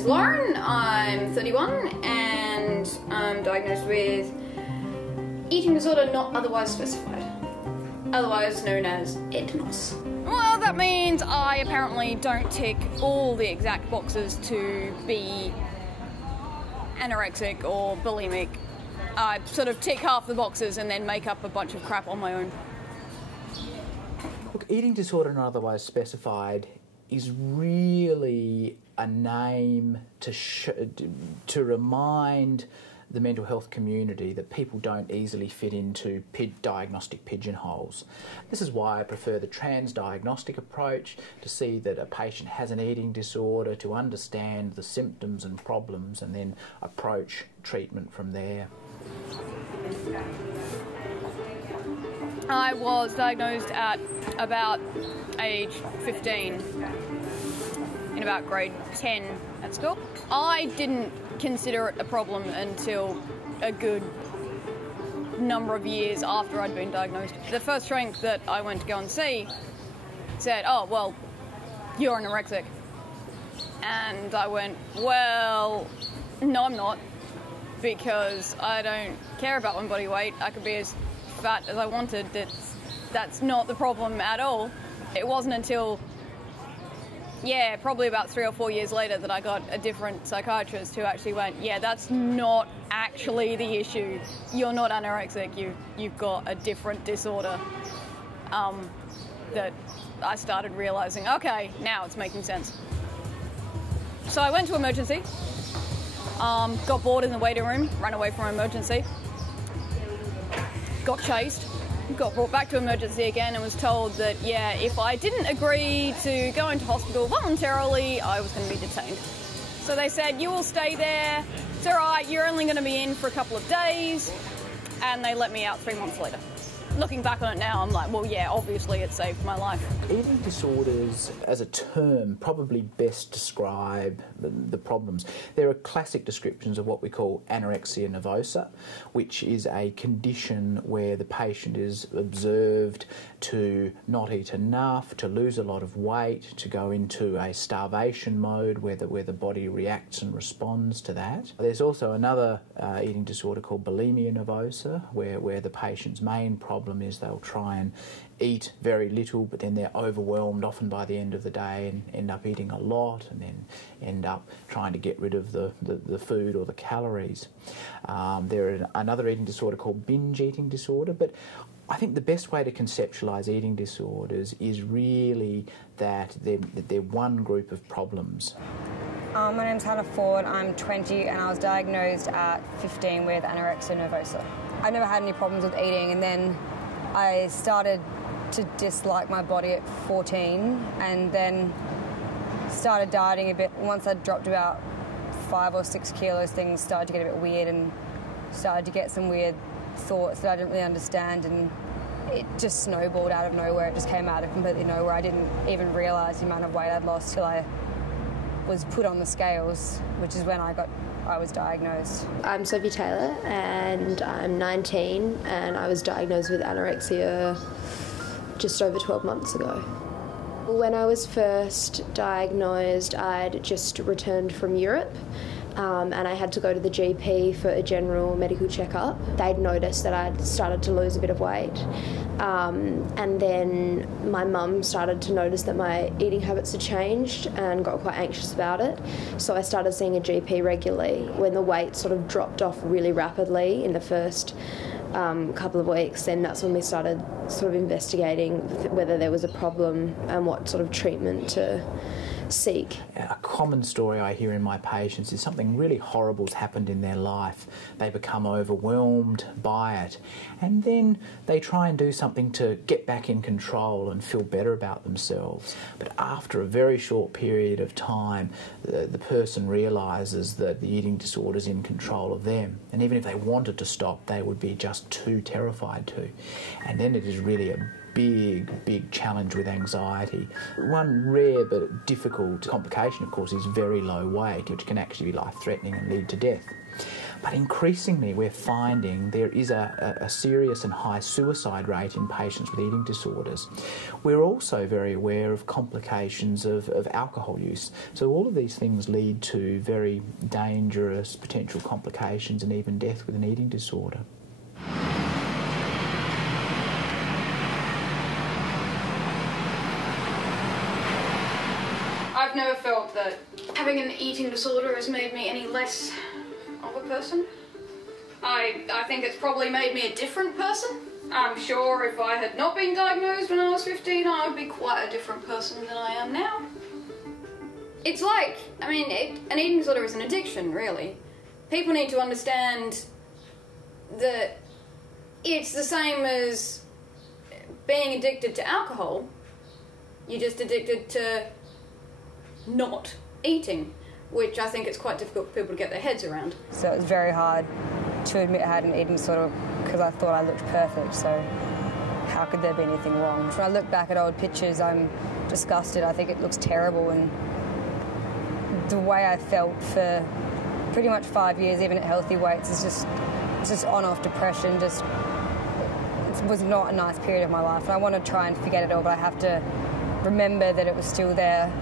is Lauren, I'm 31 and I'm diagnosed with eating disorder not otherwise specified, otherwise known as EDNOS. Well, that means I apparently don't tick all the exact boxes to be anorexic or bulimic. I sort of tick half the boxes and then make up a bunch of crap on my own. Look, eating disorder not otherwise specified is really a name to remind the mental health community that people don't easily fit into diagnostic pigeonholes. This is why I prefer the transdiagnostic approach, to see that a patient has an eating disorder, to understand the symptoms and problems and then approach treatment from there. I was diagnosed at about age 15, in about grade 10 at school. I didn't consider it a problem until a good number of years after I'd been diagnosed. The first shrink that I went to go and see said, "Oh, well, you're anorexic." And I went, "Well, no, I'm not, because I don't care about my body weight. I could be as fat as I wanted. That's not the problem at all." It wasn't until, probably about 3 or 4 years later that I got a different psychiatrist who actually went, "Yeah, that's not actually the issue. You're not anorexic. You've got a different disorder." That I started realising, okay, now it's making sense. So I went to emergency, got bored in the waiting room, ran away from emergency, got chased, got brought back to emergency again and was told that, if I didn't agree to go into hospital voluntarily, I was going to be detained. So they said, "You will stay there, it's alright, you're only going to be in for a couple of days," and they let me out 3 months later. Looking back on it now, I'm like, well, obviously it saved my life. Eating disorders, as a term, probably best describe the problems. There are classic descriptions of what we call anorexia nervosa, which is a condition where the patient is observed to not eat enough, to lose a lot of weight, to go into a starvation mode where the body reacts and responds to that. There's also another eating disorder called bulimia nervosa, where the patient's main problem is they'll try and eat very little, but then they're overwhelmed often by the end of the day and end up eating a lot and then end up trying to get rid of the food or the calories. There is another eating disorder called binge eating disorder, but I think the best way to conceptualise eating disorders is really that they're one group of problems. My name's Hannah Ford, I'm 20 and I was diagnosed at 15 with anorexia nervosa. I never had any problems with eating, and then I started to dislike my body at 14 and then started dieting a bit. Once I dropped about 5 or 6 kilos, things started to get a bit weird and started to get some weird thoughts that I didn't really understand, and it just snowballed out of nowhere. It just came out of completely nowhere. I didn't even realise the amount of weight I'd lost till I was put on the scales, which is when I was diagnosed. I'm Sophie Taylor and I'm 19 and I was diagnosed with anorexia just over 12 months ago. When I was first diagnosed, I'd just returned from Europe and I had to go to the GP for a general medical checkup. They'd noticed that I'd started to lose a bit of weight, and then my mum started to notice that my eating habits had changed and got quite anxious about it. So I started seeing a GP regularly. When the weight sort of dropped off really rapidly in the first couple of weeks, then that's when we started sort of investigating whether there was a problem and what sort of treatment to seek. A common story I hear in my patients is something really horrible's happened in their life. They become overwhelmed by it, and then they try and do something to get back in control and feel better about themselves. But after a very short period of time, the person realises that the eating disorder is in control of them, and even if they wanted to stop, they would be just too terrified to. And then it is really a big challenge with anxiety. One rare but difficult complication, of course, is very low weight, which can actually be life-threatening and lead to death. But increasingly we're finding there is a serious and high suicide rate in patients with eating disorders. We're also very aware of complications of alcohol use. So all of these things lead to very dangerous potential complications and even death with an eating disorder. I've never felt that having an eating disorder has made me any less of a person. I think it's probably made me a different person. I'm sure if I had not been diagnosed when I was 15, I would be quite a different person than I am now. It's like, an eating disorder is an addiction, really. People need to understand that it's the same as being addicted to alcohol. You're just addicted to not eating, which I think it's quite difficult for people to get their heads around. So it was very hard to admit I had an eating disorder because I thought I looked perfect, so how could there be anything wrong? When I look back at old pictures, I'm disgusted. I think it looks terrible, and the way I felt for pretty much 5 years, even at healthy weights, is just on-off depression. It was not a nice period of my life, and I want to try and forget it all, but I have to remember that it was still there,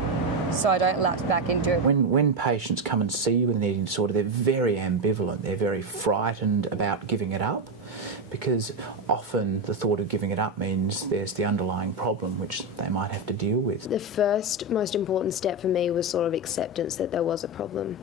so I don't lapse back into it. When patients come and see you with an eating disorder, they're very ambivalent. They're very frightened about giving it up, because often the thought of giving it up means there's the underlying problem which they might have to deal with. The first most important step for me was sort of acceptance that there was a problem.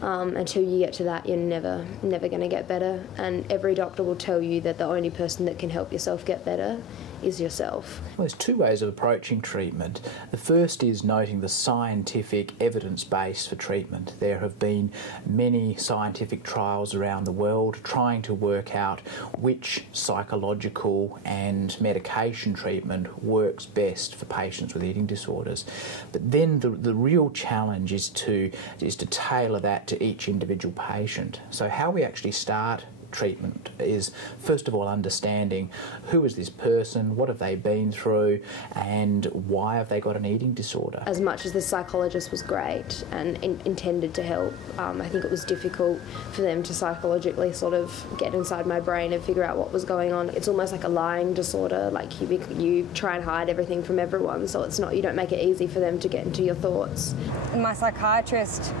Until you get to that, you're never going to get better, and every doctor will tell you that the only person that can help yourself get better is yourself. Well, there's two ways of approaching treatment. The first is noting the scientific evidence base for treatment. There have been many scientific trials around the world trying to work out which psychological and medication treatment works best for patients with eating disorders. But then the real challenge is to tailor that to each individual patient. So how we actually start treatment is, first of all, understanding who is this person, what have they been through, and why have they got an eating disorder. As much as the psychologist was great and intended to help, I think it was difficult for them to psychologically sort of get inside my brain and figure out what was going on. It's almost like a lying disorder, like you try and hide everything from everyone, so you don't make it easy for them to get into your thoughts. And my psychiatrist,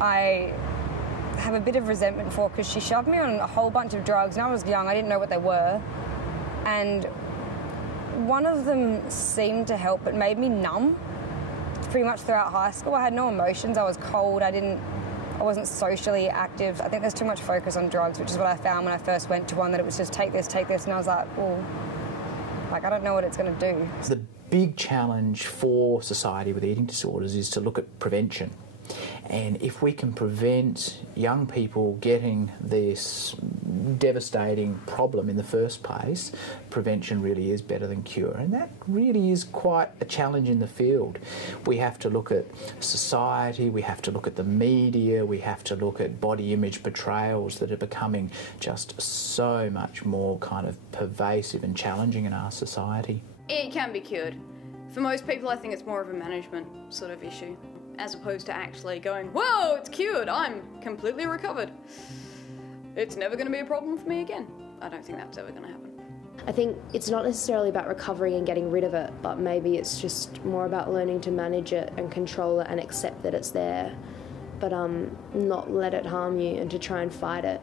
I have a bit of resentment for, because she shoved me on a whole bunch of drugs, and I was young, I didn't know what they were, and one of them seemed to help but made me numb pretty much throughout high school. I had no emotions, I was cold, I wasn't socially active. I think there's too much focus on drugs, which is what I found when I first went to one, that it was just take this, and I was like, oh, I don't know what it's going to do. The big challenge for society with eating disorders is to look at prevention. And if we can prevent young people getting this devastating problem in the first place, prevention really is better than cure. And that really is quite a challenge in the field. We have to look at society, we have to look at the media, we have to look at body image portrayals that are becoming just so much more kind of pervasive and challenging in our society. It can be cured. For most people, I think it's more of a management sort of issue, as opposed to actually going, whoa, it's cured, I'm completely recovered. It's never going to be a problem for me again. I don't think that's ever going to happen. I think it's not necessarily about recovery and getting rid of it, but maybe it's just more about learning to manage it and control it and accept that it's there, but not let it harm you and to try and fight it.